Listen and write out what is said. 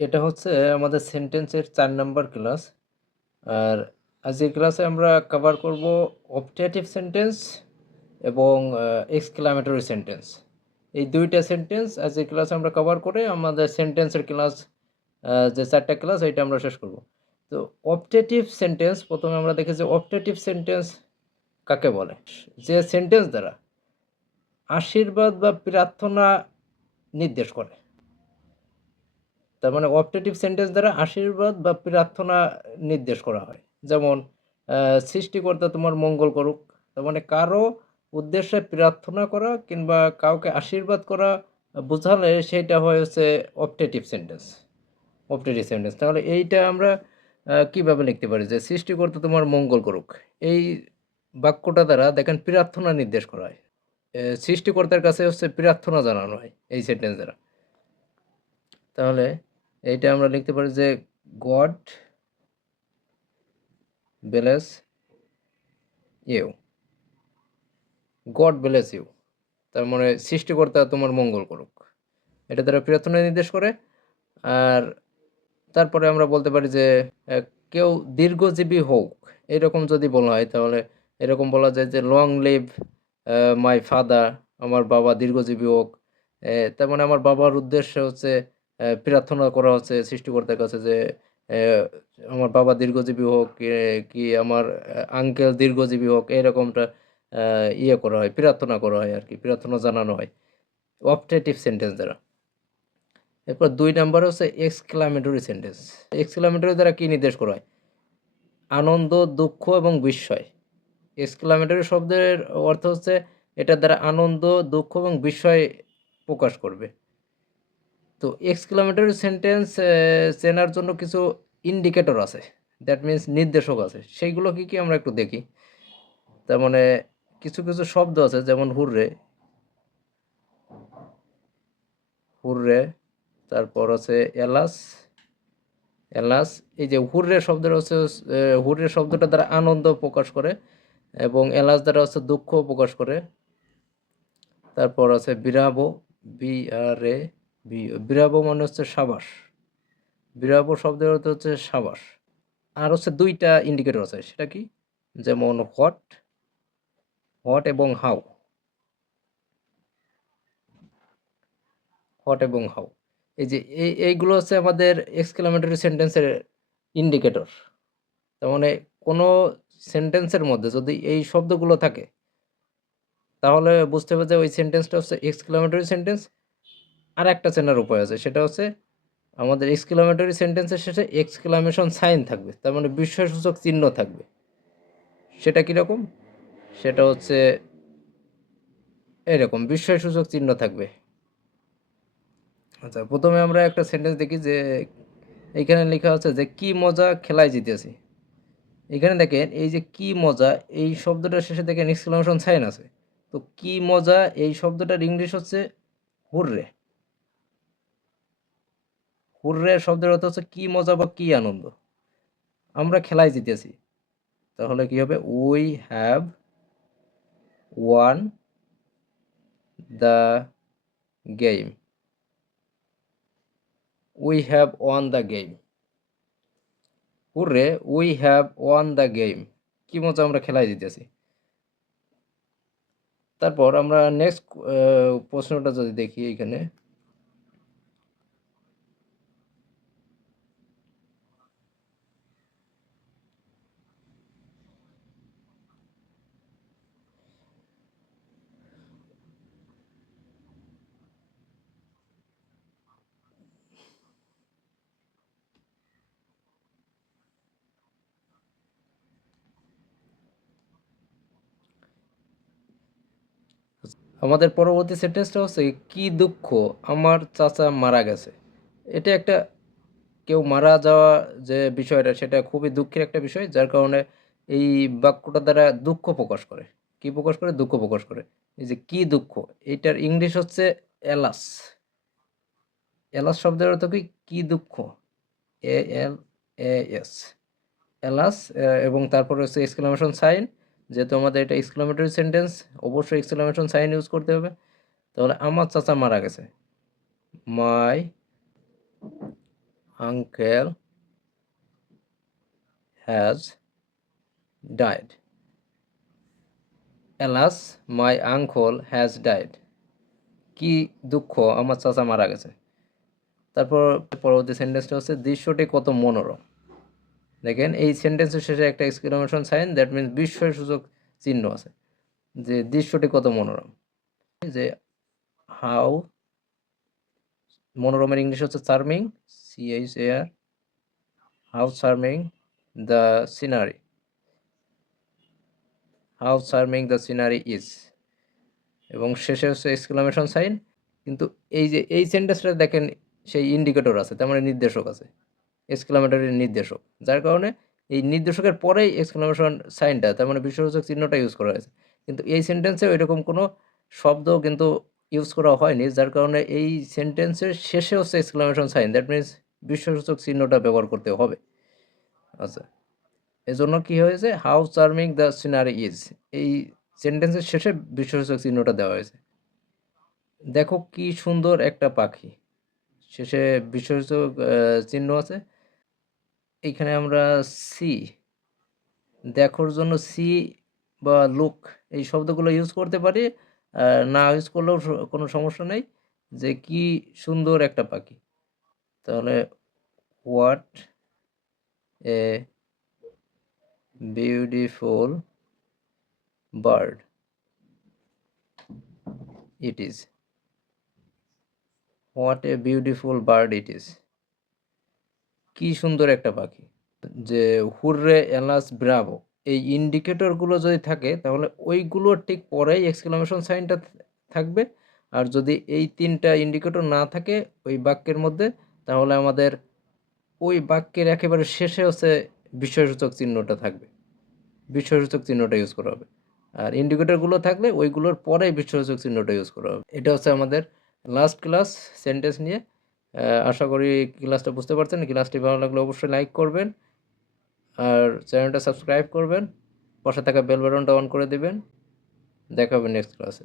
এটা হচ্ছে আমাদের সেন্টেন্সের 4 নাম্বার ক্লাস। আর আজকের ক্লাসে আমরা কভার করব অপটেটিভ সেন্টেন্স এবং এক্সক্লামেটরি সেন্টেন্স। এই দুইটা সেন্টেন্স আজকের ক্লাসে আমরা কভার করে আমাদের সেন্টেন্সের ক্লাস যে 4টা ক্লাস এটা আমরা শেষ করব। তো অপটেটিভ সেন্টেন্স প্রথমে আমরা দেখেছি অপটেটিভ সেন্টেন্স কাকে বলে? যে সেন্টেন্স দ্বারা আশীর্বাদ বা প্রার্থনা নির্দেশ করে। তার মানে অপটেটিভ সেন্টেন্স দ্বারা আশীর্বাদ বা প্রার্থনা নির্দেশ করা হয়। যেমন সৃষ্টিকর্তা তোমার মঙ্গল করুক। তার মানে কারো উদ্দেশ্যে প্রার্থনা করা কিংবা কাউকে আশীর্বাদ করা বোঝালে সেইটা হয় হচ্ছে অপটেটিভ সেন্টেন্স। অপটেটিভ সেন্টেন্স তাহলে এইটা আমরা কীভাবে লিখতে পারি যে সৃষ্টিকর্তা তোমার মঙ্গল করুক। এই বাক্যটা দ্বারা দেখেন প্রার্থনা নির্দেশ করা হয়। সৃষ্টিকর্তার কাছে হচ্ছে প্রার্থনা জানানো হয় এই সেন্টেন্স দ্বারা। তাহলে এইটা আমরা লিখতে পারি যে God bless you. God bless you তার মানে সৃষ্টিকর্তা তোমার মঙ্গল করুক। এটা দ্বারা প্রার্থনা নির্দেশ করে। আর তারপরে আমরা বলতে পারি যে কেউ দীর্ঘজীবী হোক, এরকম যদি বলা হয় তাহলে এরকম বলা যায় যে লং লিভ মাই ফাদার, আমার বাবা দীর্ঘজীবী হোক। তার মানে আমার বাবার উদ্দেশ্যে হচ্ছে প্রার্থনা করা হচ্ছে সৃষ্টিকর্তার কাছে যে আমার বাবা দীর্ঘজীবী হোক, কি আমার আঙ্কেল দীর্ঘজীবী হোক, এরকমটা ইয়ে করা হয়, প্রার্থনা করা হয় আর কি, প্রার্থনা জানানো হয় অপটেটিভ সেন্টেন্স দ্বারা। এরপর 2 নাম্বার হচ্ছে এক্সক্লামেটরি সেন্টেন্স। এক্সক্লামেটরি দ্বারা কী নির্দেশ করা হয়? আনন্দ, দুঃখ এবং বিস্ময়। এক্সক্লামেটরি শব্দের অর্থ হচ্ছে এটার দ্বারা আনন্দ, দুঃখ এবং বিস্ময় প্রকাশ করবে। তো এক্সক্লামেটরি সেন্টেন্স চেনার জন্য কিছু ইন্ডিকেটর আছে, দ্যাট মিন্স নির্দেশক আছে। সেইগুলো কী কী আমরা একটু দেখি। তার মানে কিছু কিছু শব্দ আছে যেমন হুররে, হুররে, তারপর আছে এলাস, এলাস। এই যে হুররে শব্দের হচ্ছে হুররে শব্দটা দ্বারা আনন্দ প্রকাশ করে এবং এলাস দ্বারা হচ্ছে দুঃখ প্রকাশ করে। তারপর আছে বিরাবো, বিআরএ, বিরাবো মানে হচ্ছে সাবাস। বিরাবো শব্দের অর্থ হচ্ছে সাবাস। আর হচ্ছে 2টা ইন্ডিকেটর আছে, সেটা কি? যেমন হোয়াট, হোয়াট এবং হাউ, হোয়াট এবং হাউ। এই যে এইগুলো হচ্ছে আমাদের এক্সক্লামেটরি সেন্টেন্সের ইন্ডিকেটর। তার মানে কোনো সেন্টেন্সের মধ্যে যদি এই শব্দগুলো থাকে তাহলে বুঝতে হবে যে ওই সেন্টেন্সটা হচ্ছে এক্সক্লামেটরি সেন্টেন্স। আর একটা চেনার উপায় আছে, সেটা হচ্ছে আমাদের এক্সক্লামেটরি সেন্টেন্সের শেষে এক্সক্লামেশন সাইন থাকবে, তার মানে বিস্ময়সূচক চিহ্ন থাকবে। সেটা কীরকম? সেটা হচ্ছে এরকম বিস্ময়সূচক চিহ্ন থাকবে। আচ্ছা, প্রথমে আমরা একটা সেন্টেন্স দেখি যে এইখানে লেখা আছে যে কি মজা খেলায় জিতেছি। এখানে দেখেন এই যে কি মজা, এই শব্দটার শেষে দেখেন এক্সক্লামেশন সাইন আছে। তো কি মজা এই শব্দটার ইংলিশ হচ্ছে হুররে। হুররে শব্দের অর্থ হচ্ছে কি মজা বা কি আনন্দ। আমরা খেলায় জিতেছি, তাহলে কি হবে? We have won the game. We have won the game. Hooray, we have won the game. কি মজা, আমরা খেলায় জিতেছি। তারপর আমরা নেক্সট প্রশ্নটা যদি দেখি এইখানে, আমাদের পরবর্তী সেন্টেন্সটা হচ্ছে কি দুঃখ, আমার চাচা মারা গেছে। এটা একটা কেউ মারা যাওয়া যে বিষয়টা, সেটা খুবই দুঃখের একটা বিষয়, যার কারণে এই বাক্যটা দ্বারা দুঃখ প্রকাশ করে। কি প্রকাশ করে? দুঃখ প্রকাশ করে। এই যে কি দুঃখ, এইটার ইংলিশ হচ্ছে এলাস। এলাস শব্দের অর্থ কি? কি দুঃখ, ALAS, এলাস। এবং তারপরে হচ্ছে এক্সক্লামেশন সাইন। যেহেতু আমাদের এটা এক্সক্লামেটরি সেন্টেন্স, অবশ্যই এক্সক্লামেশন সাইন ইউজ করতে হবে। তাহলে আমার চাচা মারা গেছে, মাই uncle has died. Alas, my uncle has died. কি দুঃখ, আমার চাচা মারা গেছে। তারপর পরবর্তী সেন্টেন্সটা হচ্ছে দৃশ্যটি কত মনোরম। দেখেন এই সেন্টেন্সের শেষে একটা এক্সক্লামেশন সাইন, দ্যাট মিনস বিস্ময়সূচক চিহ্ন আছে, যে দৃশ্যটি কত মনোরম। যে হাউ, মনোরমের ইংলিশ হচ্ছে charming, CHAR, how charming the scenery, how charming the scenery is, এবং শেষে হচ্ছে এক্সক্লামেশন সাইন। কিন্তু এই যে এই সেন্টেন্সটা দেখেন সেই ইন্ডিকেটর আছে, তার মানে নির্দেশক আছে, এক্সক্লামেটরির নির্দেশক, যার কারণে এই নির্দেশকের পরেই এক্সক্লামেশন সাইনটা, তার মানে বিস্ময়সূচক চিহ্নটা ইউজ করা হয়েছে। কিন্তু এই সেন্টেন্সে এরকম কোনো শব্দ কিন্তু ইউজ করা হয়নি, যার কারণে এই সেন্টেন্সের শেষে হচ্ছে এক্সক্লামেশন সাইন, দ্যাট মিনস বিস্ময়সূচক চিহ্নটা ব্যবহার করতে হবে। আচ্ছা, এজন্য কি হয়েছে, how charming the scenery is, এই সেন্টেন্সের শেষে বিস্ময়সূচক চিহ্নটা দেওয়া হয়েছে। দেখো কি সুন্দর একটা পাখি, শেষে বিস্ময়সূচক চিহ্ন আছে। এইখানে আমরা সি, দেখোর জন্য সি বা লুক এই শব্দগুলো ইউজ করতে পারি, না ইউজ করলেও কোনো সমস্যা নেই। যে কি সুন্দর একটা পাখি, তাহলে what a beautiful bird it is, what a beautiful bird it is, কি সুন্দর একটা পাখি। যে হুররে, এলাস, ব্রাভো, এই ইন্ডিকেটরগুলো যদি থাকে তাহলে ওইগুলোর ঠিক পরেই এক্সক্লামেশন সাইনটা থাকবে। আর যদি এই 3টা ইন্ডিকেটর না থাকে ওই বাক্যের মধ্যে, তাহলে আমাদের ওই বাক্যের একেবারে শেষে হচ্ছে বিস্ময়সূচক চিহ্নটা থাকবে, বিস্ময়সূচক চিহ্নটা ইউজ করা হবে। আর ইন্ডিকেটরগুলো থাকলে ওইগুলোর পরে বিস্ময়সূচক চিহ্নটা ইউজ করা হবে। এটা হচ্ছে আমাদের লাস্ট ক্লাস সেন্টেন্স নিয়ে। আশা করি ক্লাসটা বুঝতে পারছেন। ক্লাসটি ভালো লাগলে অবশ্যই লাইক করবেন, আর চ্যানেলটা সাবস্ক্রাইব করবেন, পাশে থাকা বেল বাটনটা অন করে দিবেন। দেখা হবে নেক্সট ক্লাসে।